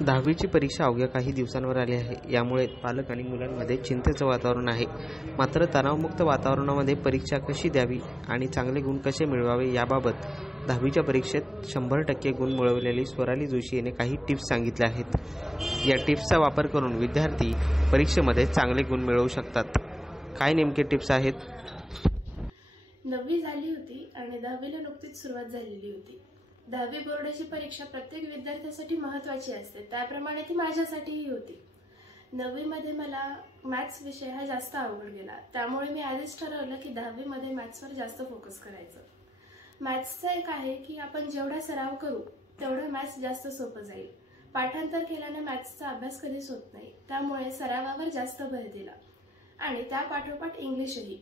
दहावीची परीक्षा अवघ्या काही दिवसांवर आली आहे. यामुळे पालक आणि मुलांमध्ये चिंतेचं वातावरण आहे. मात्र तणावमुक्त वातावरणामध्ये परीक्षा कशी द्यावी आणि चांगले गुण कसे मिळवावे याबाबत दहावीच्या परीक्षेत 100% गुण मिळवलेली स्वराली जोशी यांनी काही टिप्स सांगितल्या आहेत. या टिप्सचा वापर करून विद्यार्थी परीक्षेमध्ये चांगले गुण मिळवू शकतात. काय नेमके टिप्स आहेत? 9वी झाली होती आणि 10वीला नुकतीच सुरुवात झालेली होती. 10वी बोर्डाची परीक्षा प्रत्येक विद्यार्थ्यासाठी महत्त्वाची असते, त्याप्रमाणे ती माझ्यासाठीही होती. 9वी मध्ये मला मॅथ्स विषय हा जास्त अवघड गेला, त्यामुळे मी आधीच ठरवलं की 10वी मध्ये मॅथ्सवर जास्त फोकस करायचं. मॅथ्सचं एक आहे की आपण जेवढा सराव करू तेवढं मॅथ्स जास्त सोपं जाईल. पाठांतर केल्याने मॅथ्सचा अभ्यास कधीच होत नाही, त्यामुळे सरावावर जास्त भर दिला. आणि त्या पाठोपाठ इंग्लिशही.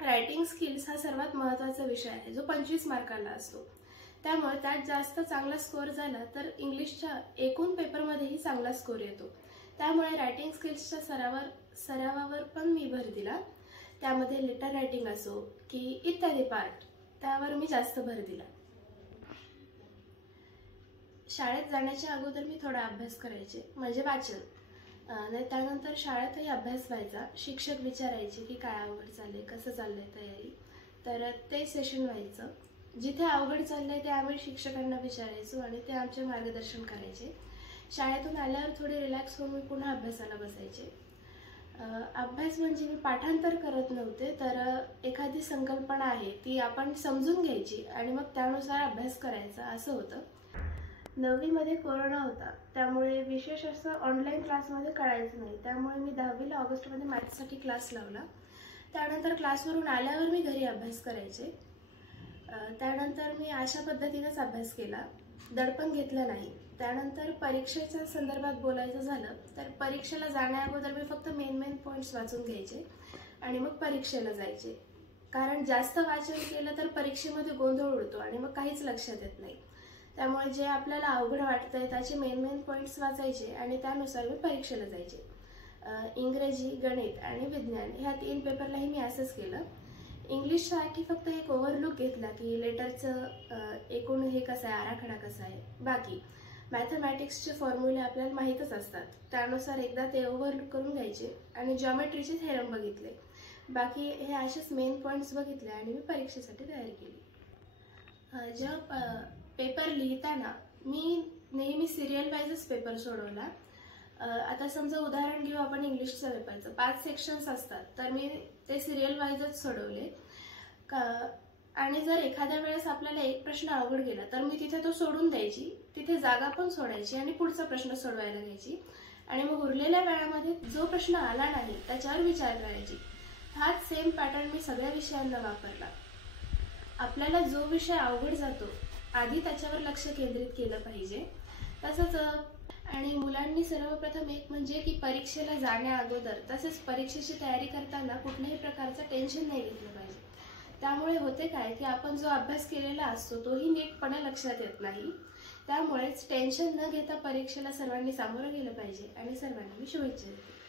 रायटिंग स्किल्स हा सर्वात महत्त्वाचा विषय आहे, जो 25 मार्काला असतो. त्यामुळे त्यात जास्त चांगला स्कोअर झाला तर इंग्लिशच्या एकूण पेपरमध्येही चांगला स्कोअर येतो. त्यामुळे रायटिंग स्किल्सच्या सरावावर पण मी भर दिला. त्यामध्ये लेटर रायटिंग असो की इत्यादी पार्ट, त्यावर मी जास्त भर दिला. शाळेत जाण्याच्या अगोदर मी थोडा अभ्यास करायचे, म्हणजे वाचन. त्यानंतर शाळेतही अभ्यास व्हायचा. शिक्षक विचारायचे की काय अवघड चाललंय, कसं चाललंय तयारी, तर ते सेशन व्हायचं. जिथे अवघड चाललंय ते आम्ही शिक्षकांना विचारायचो आणि ते आमचे मार्गदर्शन करायचे. शाळेतून आल्यावर थोडे रिलॅक्स होऊन मी पुन्हा अभ्यासाला बसायचे. अभ्यास म्हणजे मी पाठांतर करत नव्हते, तर एखादी संकल्पना आहे ती आपण समजून घ्यायची आणि मग त्यानुसार अभ्यास करायचा, असं होतं. 9वी मध्ये कोरोना होता, त्यामुळे विशेष असं ऑनलाईन क्लासमध्ये कळायचं नाही. त्यामुळे मी 10वीला ऑगस्टमध्ये मॅथ्ससाठी क्लास लावला. त्यानंतर क्लासवरून आल्यावर मी घरी अभ्यास करायचे. त्यानंतर मी अशा पद्धतीनेच अभ्यास केला, दडपण घेतलं नाही. त्यानंतर परीक्षेच्या संदर्भात बोलायचं झालं तर परीक्षेला जाण्याअगोदर मी फक्त मेन पॉईंट्स वाचून घ्यायचे आणि मग परीक्षेला जायचे. कारण जास्त वाचन केलं तर परीक्षेमध्ये गोंधळ उडतो आणि मग काहीच लक्षात येत नाही. त्यामुळे जे आपल्याला अवघड वाटतंय त्याचे मेन पॉईंट्स वाचायचे आणि त्यानुसार मी परीक्षेला जायचे. इंग्रजी, गणित आणि विज्ञान ह्या 3 पेपरलाही मी असंच केलं. इंग्लिशसाठी फक्त एक ओव्हरलुक घेतला की लेटरचं एकूण हे कसं आहे, आराखडा कसा आहे. बाकी मॅथमॅटिक्सचे फॉर्म्युले आपल्याला माहीतच असतात, त्यानुसार एकदा ते ओव्हरलुक करून घ्यायचे आणि जॉमेट्रीचे थेरम बघितले. बाकी हे असेच मेन पॉईंट्स बघितले आणि मी परीक्षेसाठी तयारी केली. जेव्हा पेपर लिहिताना मी नेहमी सिरियल वाईजच पेपर सोडवला. आता समजा उदाहरण घेऊ आपण इंग्लिशच्या पेपरचं, 5 सेक्शन्स असतात, तर मी ते सिरियल वाईजच सोडवले. आणि जर एखाद्या वेळेस आपल्याला एक प्रश्न अवघड गेला तर मी तिथे तो सोडून द्यायची, तिथे जागा पण सोडायची आणि पुढचा प्रश्न सोडवायला घ्यायची. आणि मग उरलेल्या वेळामध्ये जो प्रश्न आला नाही त्याच्यावर विचार करायची. हाच सेम पॅटर्न मी सगळ्या विषयांना वापरला. आपल्याला जो विषय अवघड जातो आधी त्याच्यावर लक्ष केंद्रित केलं पाहिजे. तसंच आणि मुलांनी सर्वप्रथम एक म्हणजे की परीक्षेला जाण्या अगोदर तसेच परीक्षेची तयारी करताना कुठल्याही प्रकारचं टेन्शन नाही घेतलं पाहिजे. त्यामुळे होते काय की आपण जो अभ्यास केलेला असतो तोही नीटपणे लक्षात येत नाही. त्यामुळेच टेन्शन न घेता परीक्षेला सर्वांनी सामोरं गेलं पाहिजे आणि सर्वांना मी शुभेच्छा देते.